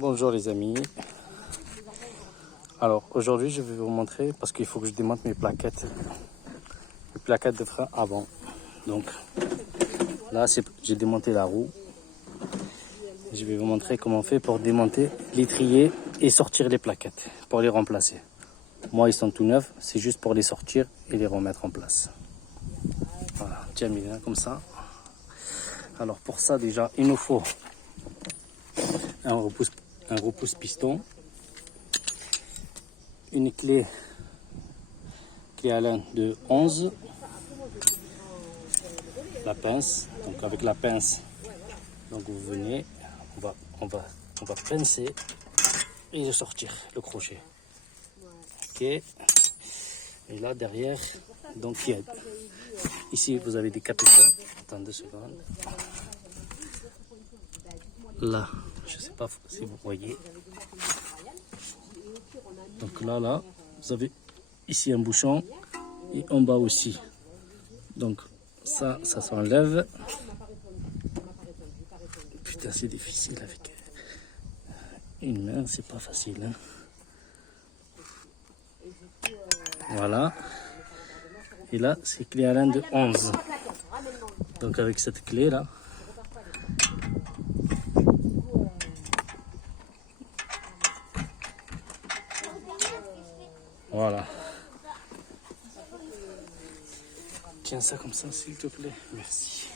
Bonjour les amis. Alors aujourd'hui je vais vous montrer parce qu'il faut que je démonte mes plaquettes de frein avant. Donc là j'ai démonté la roue. Je vais vous montrer comment on fait pour démonter l'étrier et sortir les plaquettes pour les remplacer. Moi ils sont tout neufs, c'est juste pour les sortir et les remettre en place. Voilà, tiens bien comme ça. Alors pour ça déjà il nous faut un repousse piston, une clé Allen de 11, la pince. Donc avec la pince, donc vous venez, on va pincer et de sortir le crochet. Ok. Et là derrière, donc ici vous avez des capuchons. Attends 2 secondes. Là, je sais pas si vous voyez. Donc là, vous avez ici un bouchon et en bas aussi. Donc ça s'enlève. Putain, c'est difficile avec une main, c'est pas facile. Hein. Voilà. Et là, c'est clé Allen de 11. Donc avec cette clé là. Voilà. Tiens ça comme ça, s'il te plaît. Merci.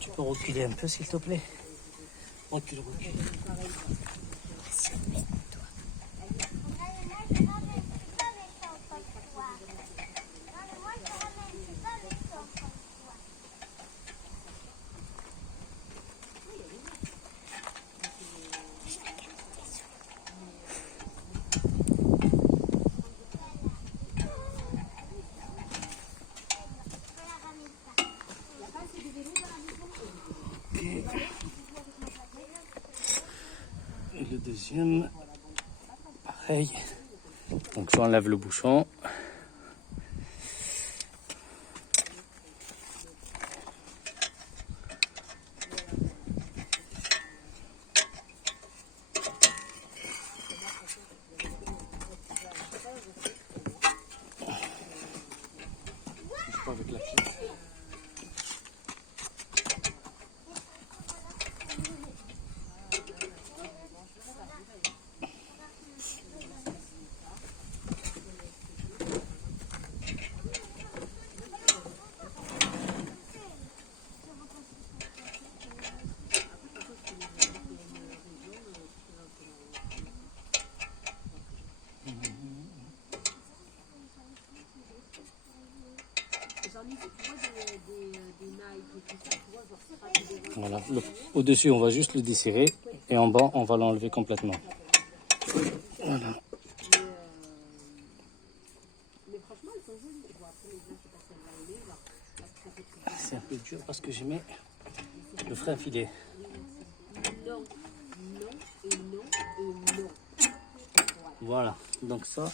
Tu peux reculer un peu, s'il te plaît? Recule. Et le deuxième, pareil. Donc j'enlève le bouchon. Avec la clé. Voilà. Au-dessus, on va juste le desserrer et en bas, on va l'enlever complètement. Voilà. C'est un peu dur parce que je mets le frein filet. Voilà. Donc ça,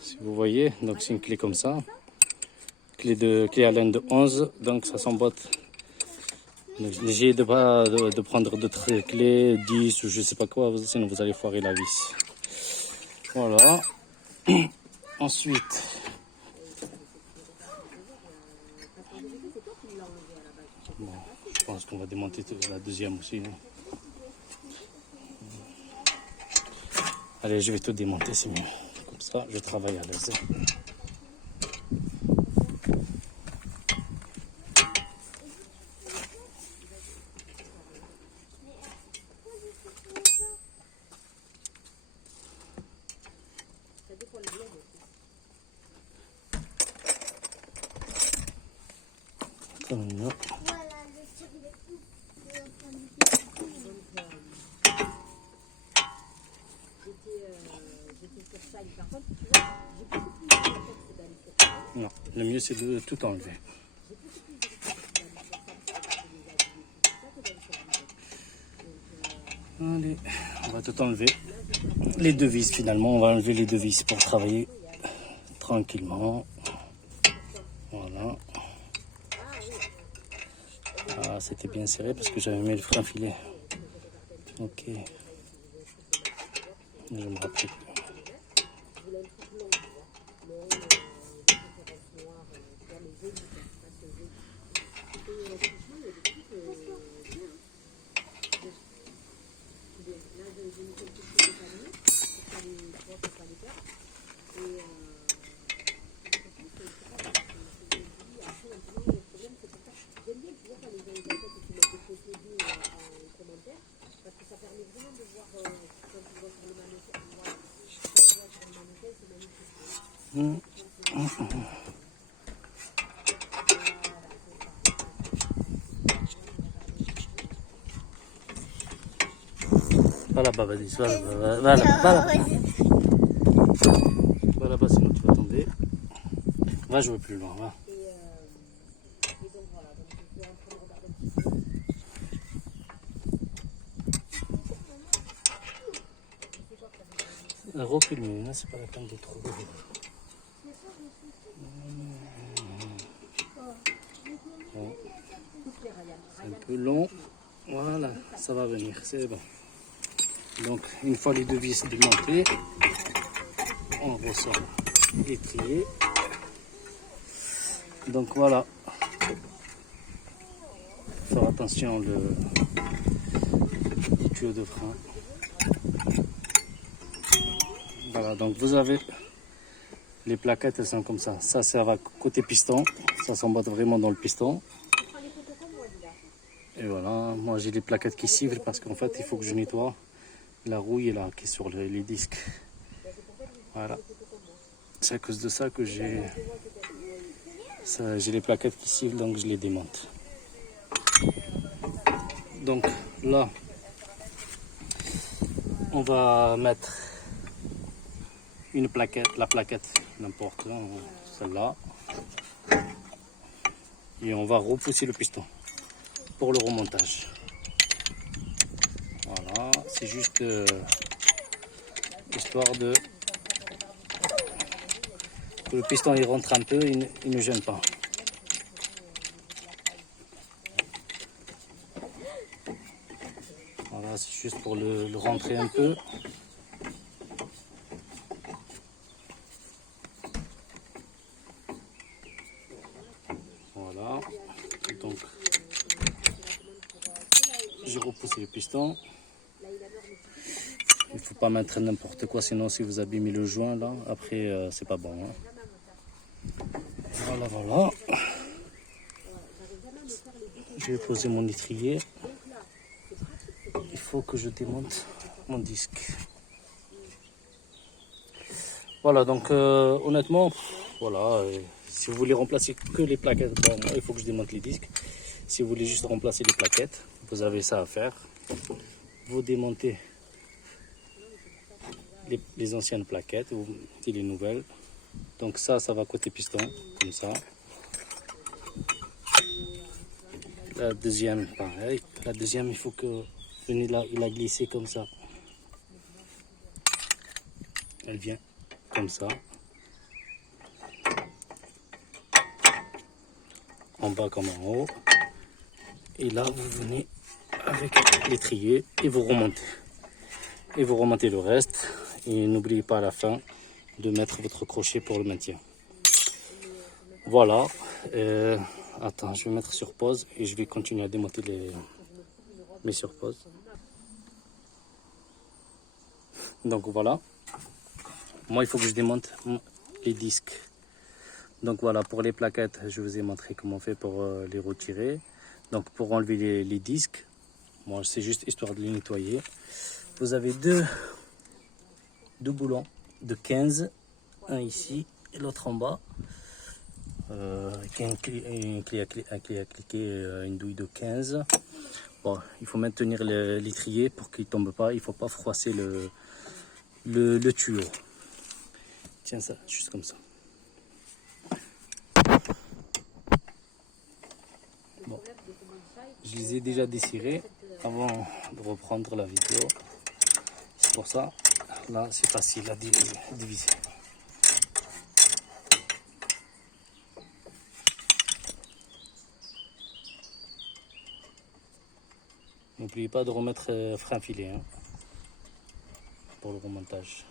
si vous voyez, donc c'est une clé comme ça. Clé Allen de 11, donc ça s'emboîte. J'ai de prendre d'autres clés, 10 ou je sais pas quoi, sinon vous allez foirer la vis. Voilà. Ensuite, bon, je pense qu'on va démonter la deuxième aussi. Hein. Allez, je vais tout démonter, c'est mieux. Comme ça, je travaille à l'aise. J'étais sur ça, par contre, tu vois, j'ai beaucoup plus de réflexe d'aller sur ça. Non, le mieux c'est de tout enlever. Allez, on va tout enlever. Les deux vis finalement, on va enlever les deux vis pour travailler tranquillement. Voilà. Ah, c'était bien serré parce que j'avais mis le frein filet. Ok. Je me rappelle plus. Va là-bas, vas-y, va là-bas, va là-bas. Va là-bas, sinon tu vas tomber. Va jouer plus loin, va. Recule, mais là, c'est pas la peine de trop. Bon. C'est un peu long. Voilà, ça va venir, c'est bon. Donc, une fois les deux vis démontées, on ressort l'étrier. Donc voilà. Faire attention le tuyau de frein. Voilà, donc vous avez les plaquettes, elles sont comme ça. Ça va côté piston. Ça s'emboîte vraiment dans le piston. Et voilà, moi j'ai les plaquettes qui sifflent parce qu'en fait il faut que je nettoie la rouille là qui est sur les disques. Voilà. C'est à cause de ça que j'ai les plaquettes qui sifflent, donc je les démonte. Donc là, on va mettre une plaquette, la plaquette n'importe, celle-là. Et on va repousser le piston pour le remontage. Voilà, c'est juste histoire de que le piston il rentre un peu, il ne gêne pas. Voilà, c'est juste pour le rentrer un peu. Voilà, donc j'ai repoussé le piston. Il ne faut pas mettre n'importe quoi, sinon si vous abîmez le joint là, après c'est pas bon. Hein. Voilà, voilà. Je vais poser mon étrier. Il faut que je démonte mon disque. Voilà, donc honnêtement, voilà, si vous voulez remplacer que les plaquettes, bon, il faut que je démonte les disques. Si vous voulez juste remplacer les plaquettes, vous avez ça à faire. Vous démontez les anciennes plaquettes, vous mettez les nouvelles. Donc ça va côté piston, comme ça. La deuxième, pareil. La deuxième, il faut que venez là, il a glissé comme ça. Elle vient comme ça. En bas comme en haut. Et là, vous venez avec l'étrier et vous remontez. Et vous remontez le reste. Et n'oubliez pas à la fin de mettre votre crochet pour le maintien. Voilà. Attends, je vais mettre sur pause et je vais continuer à démonter mes sur pause. Donc voilà. Moi, il faut que je démonte les disques. Donc voilà, pour les plaquettes, je vous ai montré comment on fait pour les retirer. Donc pour enlever les disques, moi c'est juste histoire de les nettoyer. Vous avez deux boulons de 15, un ici et l'autre en bas. Une clé à cliquer, une douille de 15. Bon, il faut maintenir l'étrier pour qu'il ne tombe pas. Il ne faut pas froisser le tuyau. Tiens ça, juste comme ça. je les ai déjà desserrés avant de reprendre la vidéo. C'est pour ça, là c'est facile à diviser. N'oubliez pas de remettre frein filet hein, pour le remontage.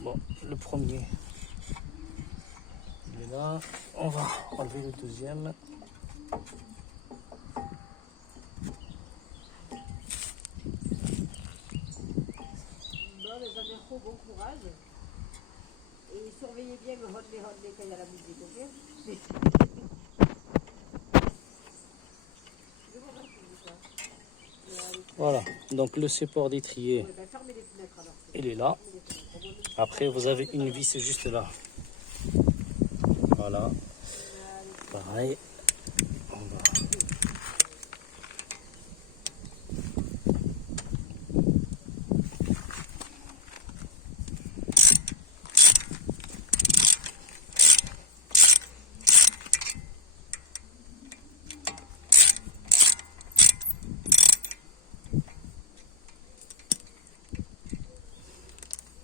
Bon, le premier, il est là. On va enlever le deuxième. Bon courage et surveillez bien le hot quand il y a la musique, ok? Voilà, donc le support d'étrier, il est là. Après, vous avez une vis juste là. Voilà, pareil. On va...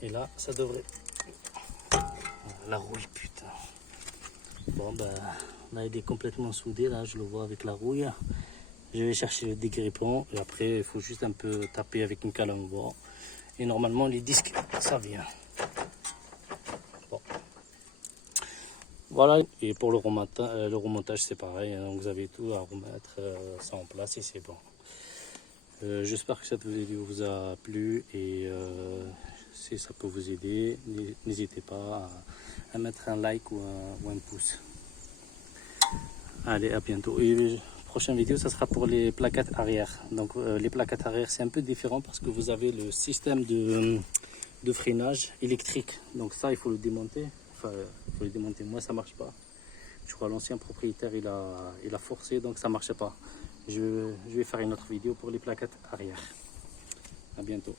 Et là, ça devrait... La rouille, putain. Bon, ben, là, il est complètement soudé. Là, je le vois avec la rouille. Je vais chercher le dégrippant. Et après, il faut juste un peu taper avec une calembour. Et normalement, les disques, ça vient. Bon. Voilà. Et pour le remontage, c'est pareil. Donc, vous avez tout à remettre ça en place et c'est bon. J'espère que cette vidéo vous a plu. Et... si ça peut vous aider, n'hésitez pas à mettre un like ou un pouce. Allez, à bientôt. Et la prochaine vidéo, ça sera pour les plaquettes arrière. Donc les plaquettes arrière, c'est un peu différent parce que vous avez le système de freinage électrique. Donc ça, il faut le démonter. Enfin, il faut le démonter. Moi, ça marche pas. Je crois l'ancien propriétaire, il a forcé, donc ça marchait pas. Je vais faire une autre vidéo pour les plaquettes arrière. À bientôt.